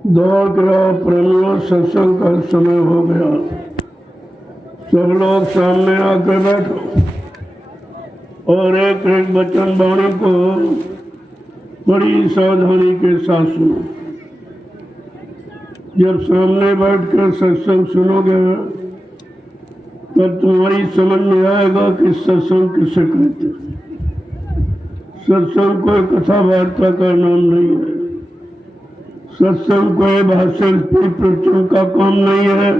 दौड़ गया प्रेमियों, सत्संग का समय हो गया। सब लोग सामने आके बैठो और एक एक वचन वाणी को बड़ी सावधानी के साथ सुनो। जब सामने बैठकर सत्संग सुनोगे तब तुम्हारी समझ में आएगा कि सत्संग किसे कहते हैं। सत्संग कोई कथा वार्ता का नाम नहीं है। सत्संग कोई भाषण प्रवचन का काम नहीं है।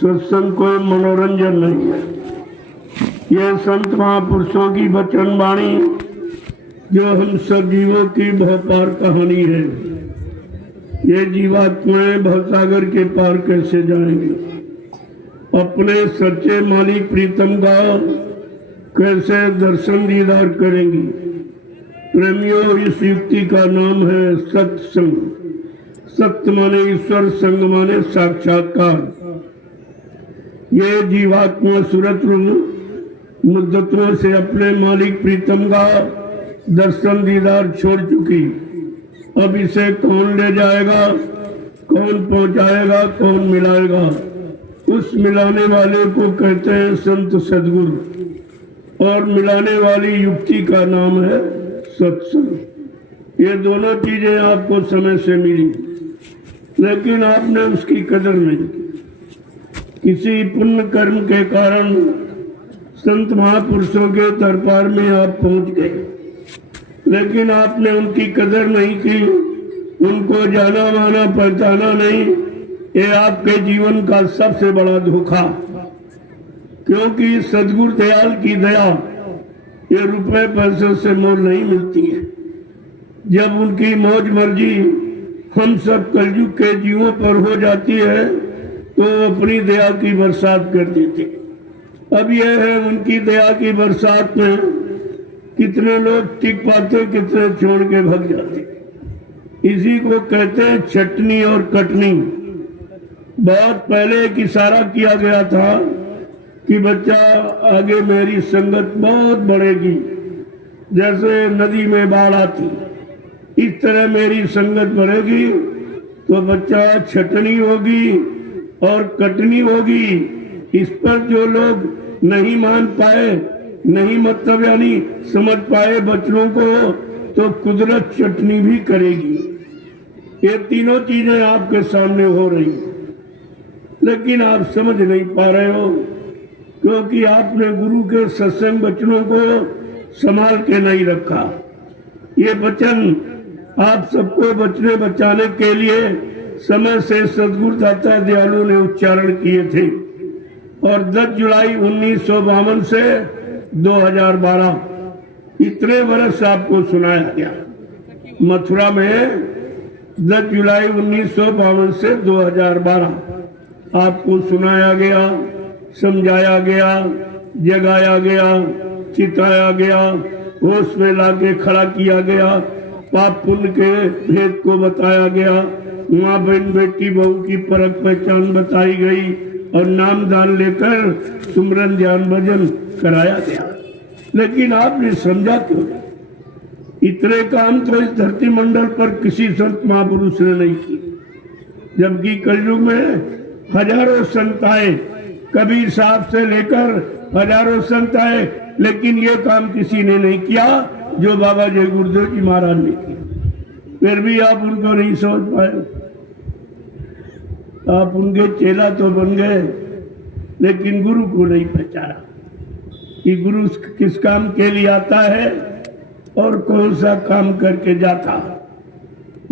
सत्संग कोई मनोरंजन नहीं है। ये संत महापुरुषों की वचन वाणी जो हम सब जीवों की भवपार कहानी है। ये जीवात्माएं भवसागर के पार कैसे जाएंगे, अपने सच्चे मालिक प्रीतम का कैसे दर्शन दीदार करेंगी। प्रेमियों, इस युक्ति का नाम है सत्संग। सत्य माने ईश्वर, संग माने साक्षात्कार। ये जीवात्मा सूरत रूप मुद्दतों से अपने मालिक प्रीतम का दर्शन दीदार छोड़ चुकी। अब इसे कौन ले जाएगा, कौन पहुंचाएगा, कौन मिलाएगा? उस मिलाने वाले को कहते हैं संत सद्गुरु, और मिलाने वाली युक्ति का नाम है सत्संग। ये दोनों चीजें आपको समय से मिली, लेकिन आपने उसकी कदर नहीं की। किसी पुण्य कर्म के कारण संत महापुरुषों के दरबार में आप पहुंच गए, लेकिन आपने उनकी कदर नहीं की, उनको जाना माना पहचाना नहीं। ये आपके जीवन का सबसे बड़ा धोखा, क्योंकि सद्गुरु दयाल की दया ये रुपए पैसे से मोल नहीं मिलती है। जब उनकी मौज मर्जी हम सब कलयुग के जीवों पर हो जाती है तो अपनी दया की बरसात कर देते। अब यह है उनकी दया की बरसात में कितने लोग टिक पाते, कितने छोड़ के भाग जाते। इसी को कहते हैं छटनी और कटनी। बहुत पहले एक इशारा किया गया था कि बच्चा आगे मेरी संगत बहुत बढ़ेगी, जैसे नदी में बाढ़ आती इस तरह मेरी संगत बढ़ेगी तो बच्चा छटनी होगी और कटनी होगी। इस पर जो लोग नहीं मान पाए, नहीं मतलब यानी समझ पाए बच्चों को, तो कुदरत चटनी भी करेगी। ये तीनों चीजें आपके सामने हो रही हैं, लेकिन आप समझ नहीं पा रहे हो, क्योंकि आपने गुरु के सत्संग वचनों को संभाल के नहीं रखा। ये वचन आप सबको बचने बचाने के लिए समय से सदगुरु दाता दयालु ने उच्चारण किए थे, और 10 जुलाई 1952 से 2012 इतने वर्ष आपको सुनाया गया। मथुरा में 10 जुलाई 1952 से 2012 आपको सुनाया गया, समझाया गया, जगाया गया, चिताया गया, होश में लाके खड़ा किया गया, पाप पुण्य के भेद को बताया गया, माँ बहन बेटी बहू की परख पहचान बताई गई, और नाम दान लेकर सुमरन ध्यान भजन कराया गया। लेकिन आपने समझा क्यों? इतने काम तो इस धरती मंडल पर किसी संत महापुरुष ने नहीं की, जबकि कलयुग में हजारों संत आए, कबीर साहब से लेकर हजारों संत आए, लेकिन ये काम किसी ने नहीं किया जो बाबा जय गुरुदेव जी महाराज ने किया। फिर भी आप उनको नहीं समझ पाए। आप उनके चेला तो बन गए, लेकिन गुरु को नहीं पहचाना कि गुरु किस काम के लिए आता है और कौन सा काम करके जाता।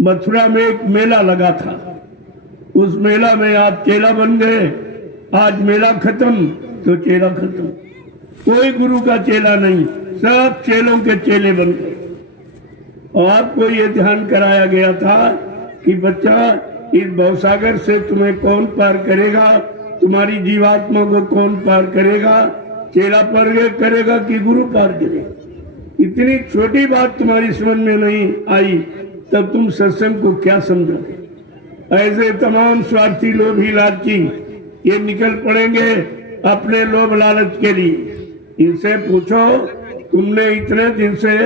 मथुरा में एक मेला लगा था, उस मेला में आप चेला बन गए। आज मेला खत्म तो चेला खत्म, कोई गुरु का चेला नहीं, सब चेलों के चेले बन गए। और आपको ये ध्यान कराया गया था कि बच्चा, इस भवसागर से तुम्हें कौन पार करेगा, तुम्हारी जीवात्मा को कौन पार करेगा? चेला पार करेगा कि गुरु पार करेगा? इतनी छोटी बात तुम्हारी समझ में नहीं आई, तब तुम सत्संग को क्या समझोगे? ऐसे तमाम स्वार्थी लोभी लालची ये निकल पड़ेंगे अपने लोभ लालच के लिए। इनसे पूछो, तुमने इतने दिन से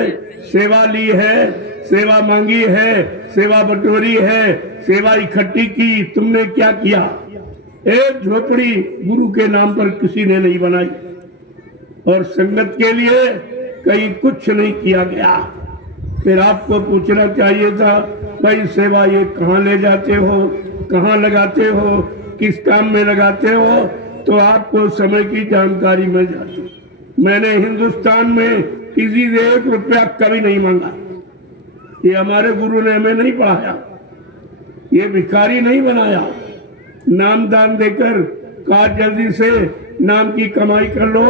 सेवा ली है, सेवा मांगी है, सेवा बटोरी है, सेवा इकट्ठी की, तुमने क्या किया? एक झोपड़ी गुरु के नाम पर किसी ने नहीं बनाई और संगत के लिए कहीं कुछ नहीं किया गया। फिर आपको पूछना चाहिए था, भाई सेवा ये कहाँ ले जाते हो, कहाँ लगाते हो, किस काम में लगाते हो, तो आपको समय की जानकारी मिल जाती। मैंने हिंदुस्तान में किसी से 1 रुपया कभी नहीं मांगा। ये हमारे गुरु ने हमें नहीं पढ़ाया, ये भिखारी नहीं बनाया। नाम दान देकर कहा जल्दी से नाम की कमाई कर लो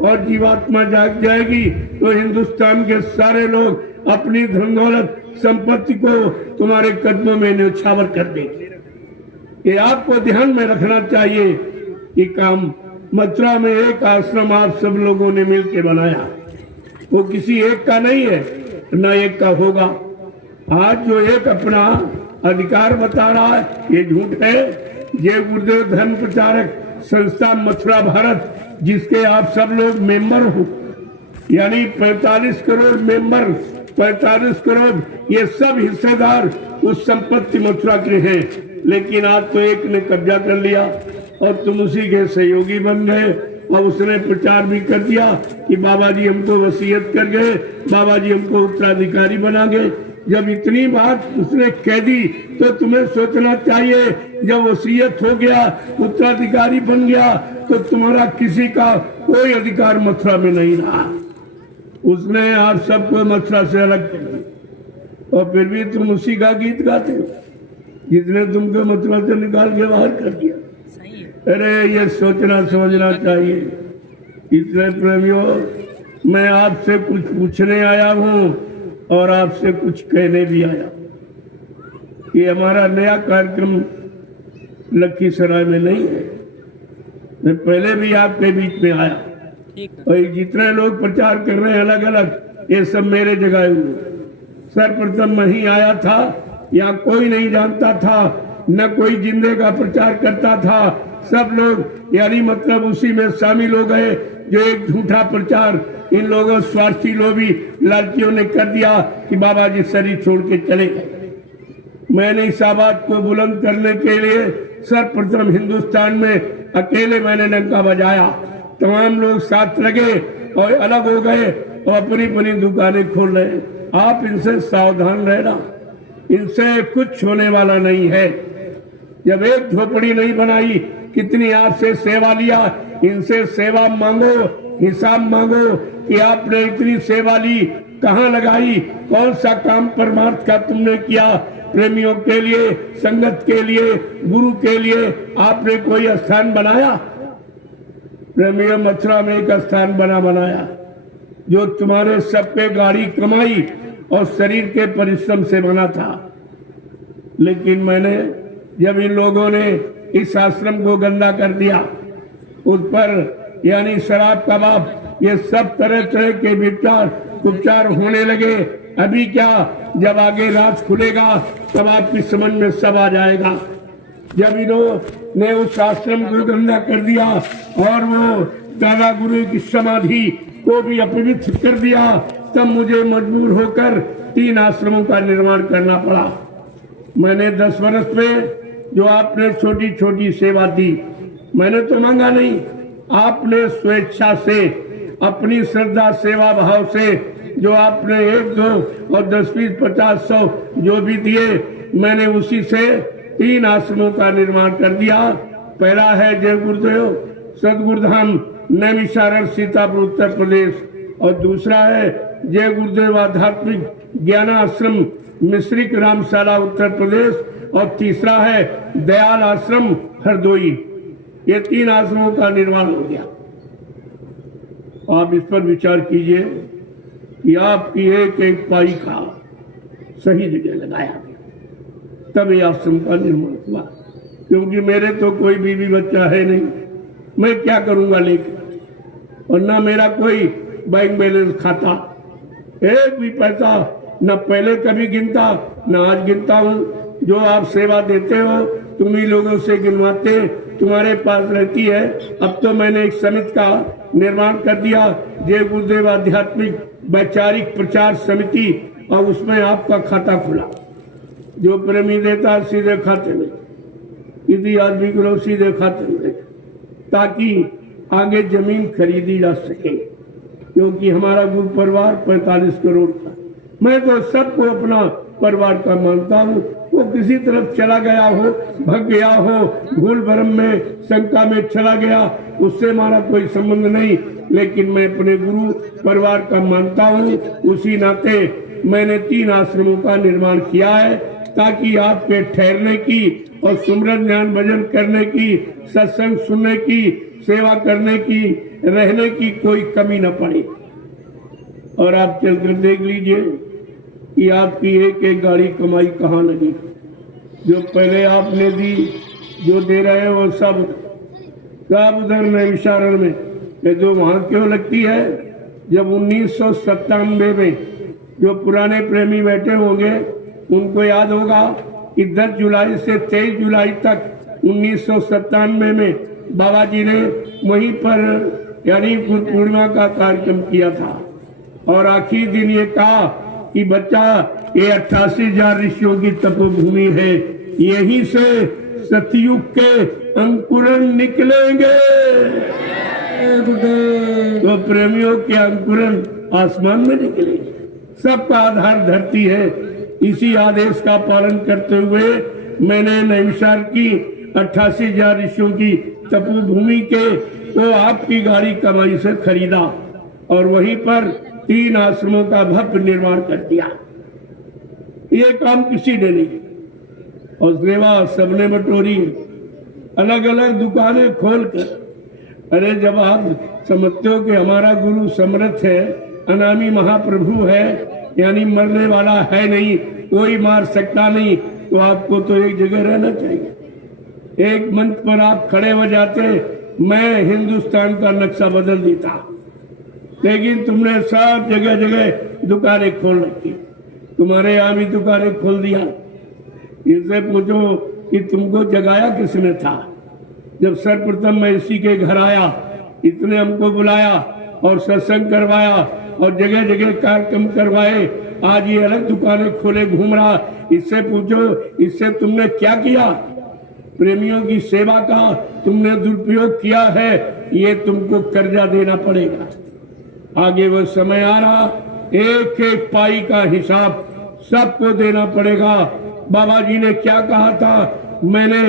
और जीवात्मा जाग जाएगी तो हिंदुस्तान के सारे लोग अपनी धन दौलत संपत्ति को तुम्हारे कदमों में न्यौछावर कर देंगे। ये आपको ध्यान में रखना चाहिए कि काम मथुरा में एक आश्रम आप सब लोगों ने मिलकर बनाया, वो किसी एक का नहीं है, न एक का होगा। आज जो एक अपना अधिकार बता रहा है ये झूठ है। ये गुरुदेव धर्म प्रचारक संस्था मथुरा भारत, जिसके आप सब लोग मेंबर हो, यानी 45 करोड़ मेंबर, 45 करोड़ ये सब हिस्सेदार उस संपत्ति मथुरा के हैं। लेकिन आज तो एक ने कब्जा कर लिया और तुम उसी के सहयोगी बन गए और उसने प्रचार भी कर दिया कि बाबा जी हमको वसीयत कर गए, बाबा जी हमको उत्तराधिकारी बना गए। जब इतनी बात उसने कह दी तो तुम्हें सोचना चाहिए, जब वसीयत हो गया, उत्तराधिकारी बन गया, तो तुम्हारा किसी का कोई अधिकार मथुरा में नहीं रहा। उसने आप सबको मथुरा से अलग कर दिया और फिर भी तुम उसी का गीत गाते हो जिसने तुमको मथुरा से निकाल के बाहर कर दिया। अरे ये सोचना समझना चाहिए। इसलिए प्रेमियों, मैं आपसे कुछ पूछने आया हूँ और आपसे कुछ कहने भी आया। ये हमारा नया कार्यक्रम लखीसराय में नहीं है, मैं पहले भी आपके बीच में आया और जितने लोग प्रचार कर रहे हैं अलग अलग, ये सब मेरे जगह हुए। सर्वप्रथम मैं ही आया था, यहाँ कोई नहीं जानता था, न कोई जिंदे का प्रचार करता था। सब लोग यानी मतलब उसी में शामिल हो गए जो एक झूठा प्रचार इन लोगों स्वार्थी लोभी लालचियों ने कर दिया कि बाबा जी शरीर छोड़ के चले गए। मैंने इस आवाज को बुलंद करने के लिए सर्वप्रथम हिंदुस्तान में अकेले मैंने डंका बजाया। तमाम लोग साथ लगे और अलग हो गए और अपनी अपनी दुकानें खोल रहे। आप इनसे सावधान रहना, इनसे कुछ होने वाला नहीं है। जब एक झोपड़ी नहीं बनाई, कितनी आपसे सेवा लिया, इनसे सेवा मांगो, हिसाब मांगो कि आपने इतनी सेवा ली, कहाँ लगाई, कौन सा काम परमार्थ का तुमने किया, प्रेमियों के लिए, संगत के लिए, गुरु के लिए आपने कोई स्थान बनाया? प्रेमियों, मथुरा में एक स्थान बनाया जो तुम्हारे सबके गाड़ी कमाई और शरीर के परिश्रम से बना था। लेकिन मैंने जब इन लोगों ने इस आश्रम को गंदा कर दिया, उस पर यानी शराब कबाब ये सब तरह तरह के उपचार होने लगे। अभी क्या, जब आगे राज खुलेगा तब आपकी समझ में सब आ जाएगा। जब इन्होंने उस आश्रम को गंदा कर दिया और वो दादा गुरु की समाधि को भी अपवित्र कर दिया, तब मुझे मजबूर होकर 3 आश्रमों का निर्माण करना पड़ा। मैंने 10 वर्ष में जो आपने छोटी छोटी सेवा दी, मैंने तो मांगा नहीं, आपने स्वेच्छा से अपनी श्रद्धा सेवा भाव से जो आपने 1, 2 और 10, 20, 50, 100 जो भी दिए, मैंने उसी से 3 आश्रमों का निर्माण कर दिया। पहला है जय गुरुदेव सदगुरुधाम नैमिषारण्य सीतापुर उत्तर प्रदेश और दूसरा है जय गुरुदेव आध्यात्मिक ज्ञान आश्रम मिश्रिक रामशाला उत्तर प्रदेश और तीसरा है दयाल आश्रम हरदोई। ये 3 आश्रमों का निर्माण हो गया। आप इस पर विचार कीजिए कि आपकी एक एक पाई का सही जगह लगाया गया, तब ये आश्रम का निर्माण हुआ। क्योंकि मेरे तो कोई बीवी बच्चा है नहीं, मैं क्या करूंगा लेकर, और ना मेरा कोई बैंक बैलेंस खाता, एक भी पैसा न पहले कभी गिनता न आज गिनता हूँ। जो आप सेवा देते हो तुम ही लोगों से गिनवाते, तुम्हारे पास रहती है। अब तो मैंने एक समिति का निर्माण कर दिया, जय गुरुदेव आध्यात्मिक वैचारिक प्रचार समिति, और उसमें आपका खाता खुला। जो प्रेमी देता है सीधे खाते में, किसी आदमी को सीधे खाते में, ताकि आगे जमीन खरीदी जा सके, क्योंकि हमारा गुरु परिवार 45 करोड़ का। मैं तो सबको अपना परिवार का मानता हूँ। वो किसी तरफ चला गया हो, भग गया हो, भूल भरम में, शंका में चला गया, उससे हमारा कोई संबंध नहीं, लेकिन मैं अपने गुरु परिवार का मानता हूँ। उसी नाते मैंने 3 आश्रमों का निर्माण किया है, ताकि आपके ठहरने की और सुमरन ज्ञान भजन करने की, सत्संग सुनने की, सेवा करने की, रहने की कोई कमी न पड़े। और आप चलकर देख लीजिए कि आपकी एक एक गाड़ी कमाई कहाँ लगी। जो पहले आपने दी, जो दे रहे हैं वो सब उधर नैमिषारण्य में, ये जो वहाँ क्यों लगती है? जब 1997 में जो पुराने प्रेमी बैठे होंगे उनको याद होगा कि 10 जुलाई से 23 जुलाई तक 1997 में बाबा जी ने वहीं पर यानी गुरु पूर्णिमा का कार्यक्रम किया था। और आखिरी दिन ये कहा कि बच्चा, ये 88,000 ऋषियों की तपोभूमि है, यहीं से सतयुग के अंकुरन निकलेंगे। तो प्रेमियों के अंकुरन आसमान में निकलेंगे। सबका आधार धरती है। इसी आदेश का पालन करते हुए मैंने नैमिषार की 88,000 ऋषियों की तपोभूमि के वो आपकी गाड़ी कमाई से खरीदा और वहीं पर 3 आश्रमों का भव्य निर्माण कर दिया। ये काम किसी ने नहीं, और सेवा सबने बटोरी, अलग अलग दुकानें खोलकर। अरे जब आप समझते हो कि हमारा गुरु समर्थ है, अनामी महाप्रभु है, यानी मरने वाला है नहीं, कोई मार सकता नहीं, तो आपको तो एक जगह रहना चाहिए। एक मंच पर आप खड़े हो जाते, मैं हिंदुस्तान का नक्शा बदल देता, लेकिन तुमने सब जगह जगह दुकानें खोल रखी। तुम्हारे यहाँ भी दुकानें खोल दिया। इससे पूछो कि तुमको जगाया किसने था? जब सर्वप्रथम मैं इसी के घर आया, इतने हमको बुलाया और सत्संग करवाया और जगह जगह कार्यक्रम करवाए। आज ये अलग दुकानें खोले घूम रहा। इससे पूछो, इससे तुमने क्या किया? प्रेमियों की सेवा का तुमने दुरुपयोग किया है, ये तुमको कर्जा देना पड़ेगा। आगे वो समय आ रहा, एक एक पाई का हिसाब सबको देना पड़ेगा। बाबा जी ने क्या कहा था? मैंने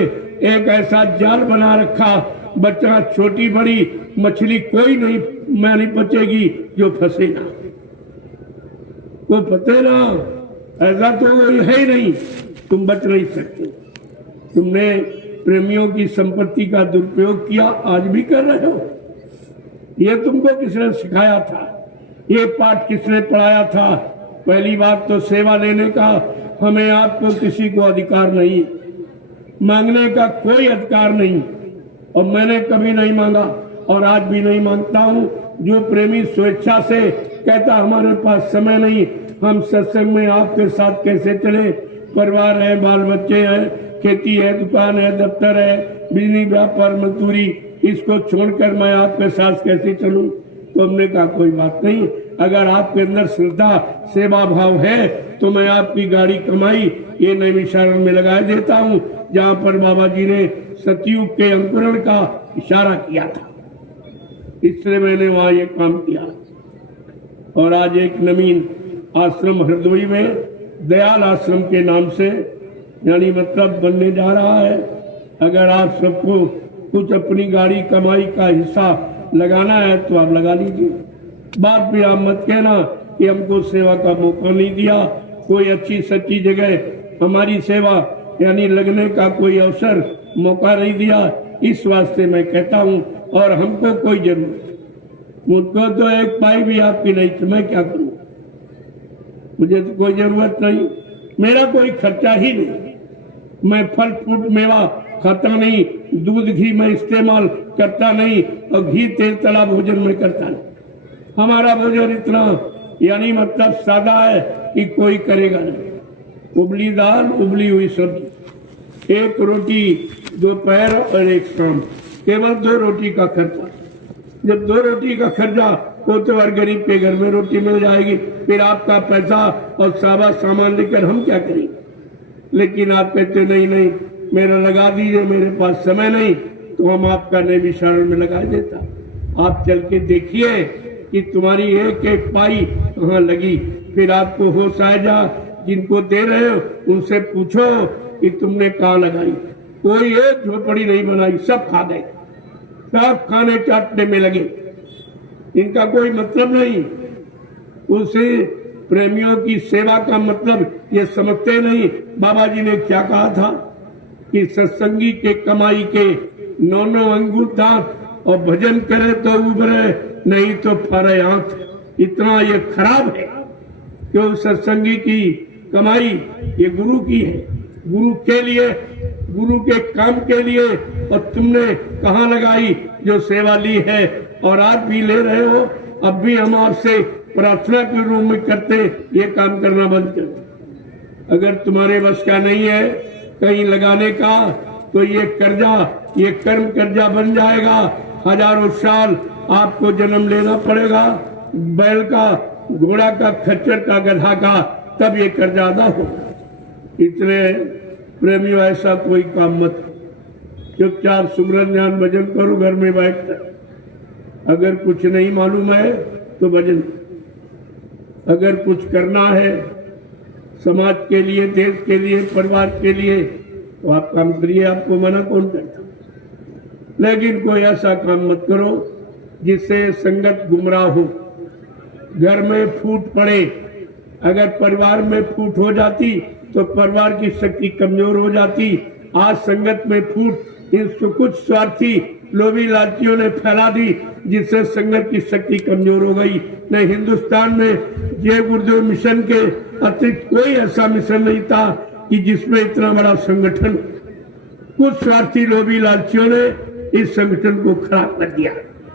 एक ऐसा जाल बना रखा, बच्चा छोटी बड़ी मछली कोई नहीं नहीं बचेगी जो फंसे ना, वो फंसे ना, ऐसा तो है ही नहीं, तुम बच नहीं सकते। तुमने प्रेमियों की संपत्ति का दुरुपयोग किया, आज भी कर रहे हो। ये तुमको किसने सिखाया था? ये पाठ किसने पढ़ाया था? पहली बात तो सेवा लेने का हमें आपको किसी को अधिकार नहीं, मांगने का कोई अधिकार नहीं, और मैंने कभी नहीं मांगा और आज भी नहीं मांगता हूँ। जो प्रेमी स्वेच्छा से कहता हमारे पास समय नहीं, हम सत्संग में आपके साथ कैसे चले, परिवार है, बाल बच्चे हैं, खेती है, दुकान है, दफ्तर है, बिजली व्यापार मजदूरी, इसको छोड़कर मैं आपके साथ कैसे चलूं? तो हमने कहा कोई बात नहीं, अगर आपके अंदर श्रद्धा सेवा भाव है तो मैं आपकी गाड़ी कमाई ये नैमिषारण्य में लगा देता हूँ, जहाँ पर बाबा जी ने सतयुग के अंकुरण का इशारा किया था। इसलिए मैंने वहाँ ये काम किया। और आज एक नवीन आश्रम हरदोई में दयाल आश्रम के नाम से यानी मतलब बनने जा रहा है। अगर आप सबको कुछ अपनी गाड़ी कमाई का हिस्सा लगाना है तो आप लगा लीजिए। बात भी आप मत कहना कि हमको सेवा का मौका नहीं दिया, कोई अच्छी सच्ची जगह हमारी सेवा यानी लगने का कोई अवसर मौका नहीं दिया। इस वास्ते मैं कहता हूँ, और हमको कोई जरूरत, मुझको तो एक पाई भी आपकी नहीं, तो मैं क्या करूँ? मुझे तो कोई जरूरत नहीं, मेरा कोई खर्चा ही नहीं। मैं फल फ्रूट मेवा खाता नहीं, दूध घी में इस्तेमाल करता नहीं, और घी तेल तला भोजन में करता नहीं। हमारा भोजन इतना यानी मतलब सादा है कि कोई करेगा नहीं। उबली दाल, उबली हुई सब्जी, एक रोटी दोपहर और एक शाम, केवल 2 रोटी का खर्चा। जब 2 रोटी का खर्चा हो तो हर गरीब के घर में रोटी मिल जाएगी। फिर आपका पैसा और सारा सामान लेकर हम क्या करेंगे? लेकिन आप कहते नहीं नहीं मेरा लगा दीजिए, मेरे पास समय नहीं, तो हम आपका नैमिषारण्य में लगा देता। आप चल के देखिए कि तुम्हारी एक एक पाई कहाँ लगी, फिर आपको होश आएगा। जिनको दे रहे हो उनसे पूछो कि तुमने कहाँ लगाई। कोई एक झोपड़ी नहीं बनाई, सब खा गए, सब खाने चाटने में लगे, इनका कोई मतलब नहीं। उसे प्रेमियों की सेवा का मतलब ये समझते नहीं। बाबा जी ने क्या कहा था कि सत्संगी के कमाई के 9 अंगूर दांत, और भजन करे तो उभरे नहीं तो फरे आंख। इतना ये खराब है कि उस सत्संगी की कमाई ये गुरु की है, गुरु के लिए, गुरु के काम के लिए। और तुमने कहाँ लगाई जो सेवा ली है, और आप भी ले रहे हो। अब भी हम आपसे प्रार्थना के रूप में करते ये काम करना बंद कर। अगर तुम्हारे बस का नहीं है कहीं लगाने का, तो ये कर्जा, ये कर्म कर्जा बन जाएगा। हजारों साल आपको जन्म लेना पड़ेगा, बैल का, घोड़ा का, खच्चर का, गधा का, तब ये कर्जा अदा होगा। इसलिए प्रेमियों ऐसा कोई काम मत, चुपचाप सुमरन ध्यान भजन करो घर में बैठकर। अगर कुछ नहीं मालूम है तो भजन, अगर कुछ करना है समाज के लिए, देश के लिए, परिवार के लिए, तो आप काम करिए, आपको मना कौन करता। लेकिन कोई ऐसा काम मत करो जिससे संगत गुमराह हो, घर में फूट पड़े। अगर परिवार में फूट हो जाती तो परिवार की शक्ति कमजोर हो जाती। आज संगत में फूट इन कुछ स्वार्थी लोभी लालचियों ने फैला दी, जिससे संगत की शक्ति कमजोर हो गई। नहीं, हिंदुस्तान में जय गुरुदेव मिशन के अतिरिक्त कोई ऐसा मिशन नहीं था कि जिसमें इतना बड़ा संगठन। कुछ स्वार्थी लोभी लालचियों ने इस संगठन को खराब कर दिया।